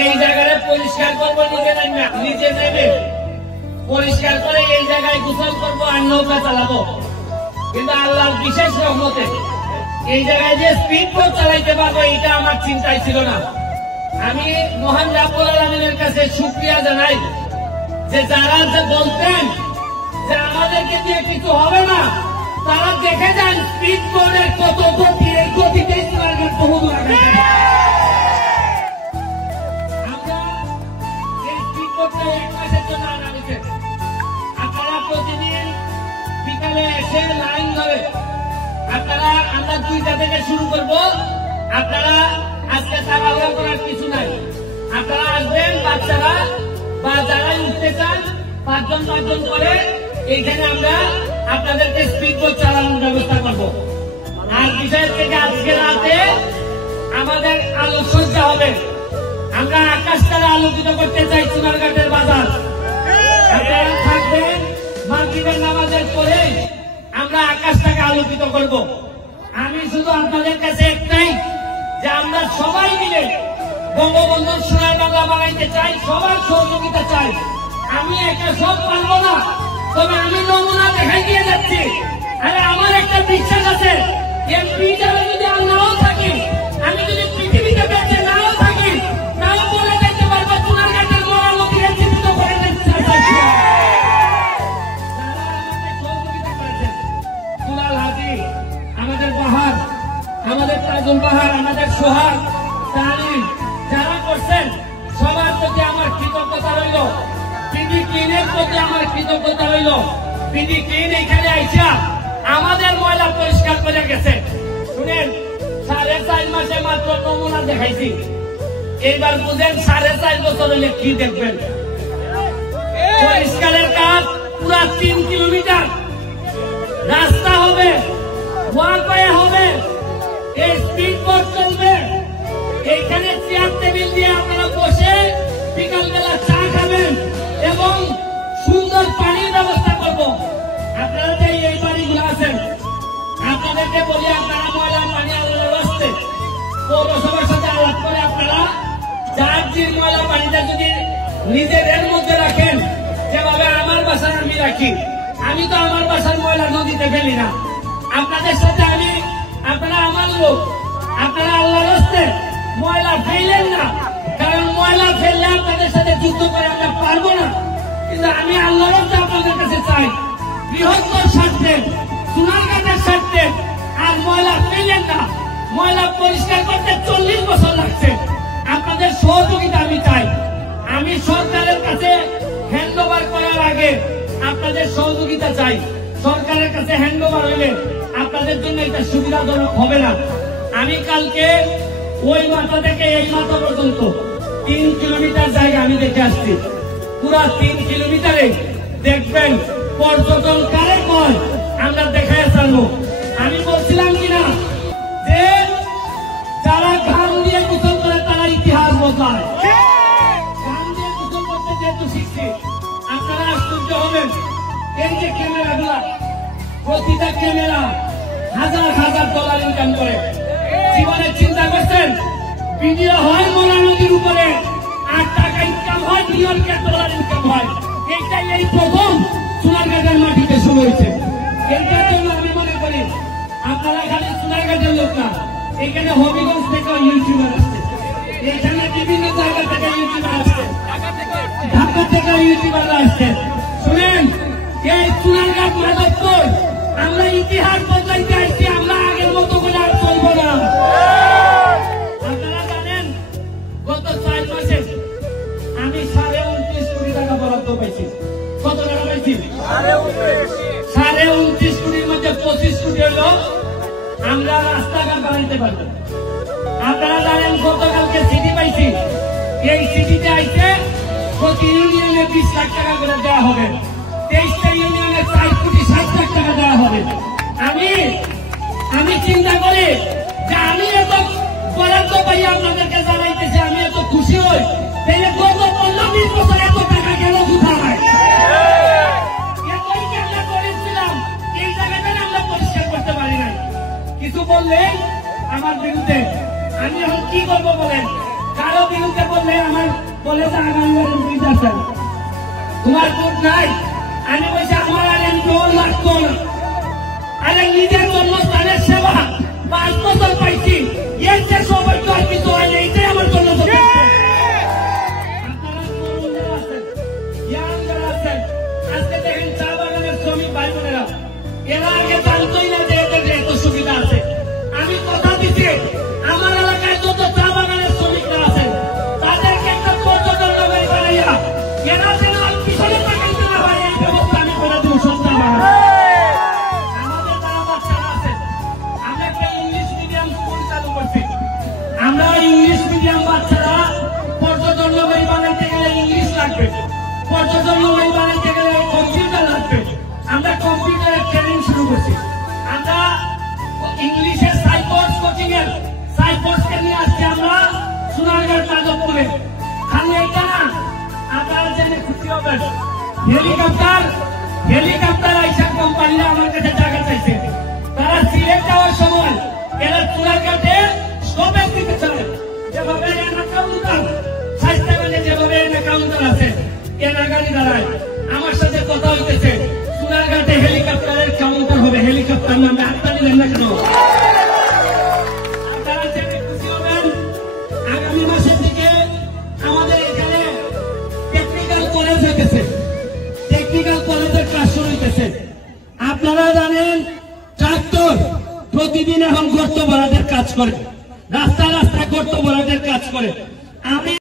এই জায়গায় পরিষ্কার করবো, নিজে নেবে পরিষ্কার করে এই জায়গায় গোসল করবো আর নৌকা চালাবো। কিন্তু আল্লাহর বিশেষ রহমতে এই জায়গায় যে স্পিড বোট চালাইতে পারবো এটা আমার চিন্তায় ছিল না। আমি মহান রাব্বুল আলামিনের কাছে শুকরিয়া জানাই যে যারা যে বলতেন যে আমাদেরকে দিয়ে কিছু হবে না, তারা দেখে যান স্পিড বোটের কত গতি, এই গতিতে বহু দূর আগে। আমরা এই স্পিড বোটটা 1 মাসের জন্য আনামিছে। আপনারা প্রতিদিন বিকালে এসে লাইন ধরে আপনারা, আমরা 2টা থেকে শুরু করবো। আপনারা আজকে তাড়াহুড়া করার কিছু নাই। আপনারা আসবেন, বাচ্চারা বা যারা উঠতে চান 5 জন করে এইখানে আমরা আপনাদেরকে স্পিড বোট চালানোর ব্যবস্থা করবো। আর বিশেষ থেকে আজকে রাতে আমাদের আলোকসজ্জা হবে। আমরা আকাশটাকে আলোকিত করতে চাই সোনারঘাটের বাজার। আপনারা থাকবেন, মাগরিবের নামাজের পরে আমরা আকাশটাকে আলোকিত করব। আমি শুধু আপনাদের কাছে একটাই যে আমরা সবাই মিলে বঙ্গবন্ধুর সোনার বাংলা বানাইতে চাই, সবার সহযোগিতা চাই। আমি একা সব পারবো না, তবে আমি নমুনা দেখাই দিয়ে যাচ্ছি। আরে আমার একটা বিশ্বাস আছে, এমপি যারা যদি নাও থাকি, আমি যদি পৃথিবীতে বেঁচে নাও থাকি, তাও বলে দেখতে পারবো সোনারঘাটের মরা নদীকে জীবিত করে দিতে চাই। আমাদের বাহার, আমাদের তাজুল বাহার, আমাদের সোহাগ, তালিম যারা করছেন সবার প্রতি আমার কৃতজ্ঞতা রইল। পিডি ক্লিনের প্রতি আমার কৃতজ্ঞতা রইল। পিডি ক্লিন এখানে আইসা আমাদের ময়লা পরিষ্কার করে গেছে। শুনেন, 4.5 মাসে মাত্র নমুনা দেখাইছি। এইবার বুঝেন 4.5 বছর হলে কি দেখবেন। পরিষ্কারের কাজ পুরা 3 কিলোমিটার রাস্তা হবে, ওয়ালওয়ে হবে, এই স্পিড বোট চলবে। এইখানে চেয়ার টেবিল দিয়ে আপনারা বসে বিকালবেলা চা খাবেন এবং সুন্দর পানির ব্যবস্থা করব। আপনারা যে এই বাড়িগুলো আছেন, আপনাদেরকে বলি আপনারা ময়লা পানি আলাদা আসতে পৌরসভার সাথে আলাপ করে আপনারা যার যে ময়লা পানিটা যদি নিজেদের মধ্যে রাখেন, যেভাবে আমার বাসায় আমি রাখি। আমি তো আমার বাসার ময়লা নদীতে ফেলি না। আপনাদের সাথে আমি, আপনারা আমার লোক, আপনারা আল্লাহর রাস্তে ময়লা ফেললেন না, কারণ ময়লা ফেললে আপনাদের সাথে যুদ্ধ করে আমরা পারবো না। কিন্তু আমি আল্লাহর রাস্তে আপনাদের কাছে চাই, বৃহত্তর স্বার্থে, সোনারঘাটের স্বার্থে আর ময়লা ফেললেন না। ময়লা পরিষ্কার করতে 40 বছর লাগছে। আপনাদের সহযোগিতা আমি চাই। আমি সরকারের কাছে হ্যান্ড ওভার করার আগে আপনাদের সহযোগিতা চাই। সরকারের কাছে হ্যান্ড ওভার হইলে আপনাদের জন্য এটা সুবিধাজনক হবে না। আমি কালকে ওই মাথা থেকে এই মাথা পর্যন্ত 3 কিলোমিটার জায়গা আমি দেখে আসছি। পুরা 3 কিলোমিটারে দেখবেন পর্যটন কারে কয় আমরা দেখায় ছাড়বো। আমি বলছিলাম কিনা যে যারা ঘাম দিয়ে গোসল করে তারা ইতিহাস বদলায়। ঘাম দিয়ে গোসল করতে যেহেতু শিখছি, আপনারা আশ্চর্য হবেন। এই যে ক্যামেরাগুলা, প্রতিটা ক্যামেরা $1000 ইনকাম করে। জীবনে চিন্তা করছেন ভিডিও হয় মোরা নদীর উপরে, 8 টাকা ইনকাম হয়, $1 ইনকাম হয়। এইটাই এই প্রথম সোনারঘাটের মাটিতে শুরু হয়েছে। এইটার জন্য আমি মনে করি আপনারা খালি সোনারঘাটের লোক না, এখানে হবিগঞ্জ থেকে ইউটিউবার আসছে, এখানে বিভিন্ন জায়গা থেকে ইউটিউবার আসছে, ঢাকা থেকে ইউটিউবাররা আসছে। শুনেন, এই সোনারঘাট মাধবপুর আমরা ইতিহাস বদলাইতে আসছি। আমরা আগের মতো করে আর চলবো না। আপনারা জানেন গত 4 মাসে আমি 29.5 কোটি টাকা বরাদ্দ পাইছি। কত টাকা পাইছি? 29.5 কোটির মধ্যে 25 কোটি হলো আমরা রাস্তাঘাট বানাইতে পারবো। আপনারা জানেন গতকালকে সিটি পাইছি। এই সিটিতে আইছে প্রতি ইউনিয়নে 20 লাখ টাকা করে দেওয়া হবে। 23টা ইউনিয়নে 4 কোটি 60 লাখ টাকা দেওয়া হবে। আমি চিন্তা করি যে আমি এত বরাদ্দ পাই আপনাদেরকে জানাইতেছি, আমি এত খুশি হই। তাহলে গত 15-20 বছর এত টাকা কেন উঠা হয়? এতই আমরা করেছিলাম, এই জায়গাটা আমরা পরিষ্কার করতে পারি নাই। কিছু বললে আমার বিরুদ্ধে, আমি এখন কি করবো বলেন? কারো বিরুদ্ধে বললে আমার কলেজে আগামীবারের ব্রিজ আছে, তোমার ভোট নাই। আমি বলছি আমার আর এমন লাগতো না। আরে নিজের জন্মস্থানের সেবা 5 বছর পাইছি, এর যে সৌভাগ্য আর কিছু হয় না, এটাই আমার জন্য যথেষ্ট। আপনারা তরুণ যারা আছেন, ইয়াং যারা আছেন, আজকে দেখেন চা বাগানের শ্রমিক ভাই বোনেরা, এরা আগে জানতোই না যে এদের এত সুবিধা আছে। আমি কথা দিচ্ছি, আমার এলাকায় যত চা বাগানের শ্রমিকরা আছেন তাদেরকে একটা পর্যটন নগরী বানাইয়া এরা যেন আর পিছনে তাকাইতে না পারে, এই ব্যবস্থা আমি করে দেবো। সন্তান আমাদের যারা বাচ্চারা আছেন, আমরা একটা ইংলিশ মিডিয়াম স্কুল চালু করছি। আমরা ইংলিশ মিডিয়াম বাচ্চারা পর্যটন নগরী বানাইতে গেলে ইংলিশ লাগবে, পর্যটন নগরী বানাইতে গেলে কম্পিউটার লাগবে। আমরা কম্পিউটারের ট্রেনিং শুরু করছি। আমরা ইংলিশের সাইকোর্স কোচিং এর সাইকোর্সকে নিয়ে আসছি আমরা সোনারগাঁও যাদবপুরে। খালি এটা না, আপনারা জেনে খুশি হবেন, হেলিকপ্টার আইসা কোম্পানিরা আমার কাছে জায়গা চাইছে। তারা সিলেট যাওয়ার সময় এরা সোনারগাঁওতে স্টপেজ দিতে চায়। যেভাবে এনা কাউন্টার স্বাস্থ্যবানে, যেভাবে এনা কাউন্টার আছে, এনা গাড়ি দাঁড়ায়। আমার সাথে কথা হইতেছে, সোনারগাঁওতে হেলিকপ্টারের কাউন্টার হবে। হেলিকপ্টার নামে আটটা দিলেন না কেন? আপনারা জেনে খুশি হবেন, আগামী মাসের দিকে আমাদের এখানে টেকনিক্যাল কলেজ হইতেছে, টেকনিক্যাল কলেজের কাজ শুরু হইতেছে। আপনারা জানেন ট্রাক্টর প্রতিদিন এখন গর্ত ভরাটের কাজ করে, রাস্তা রাস্তা গর্ত ভরাটের কাজ করে। আমি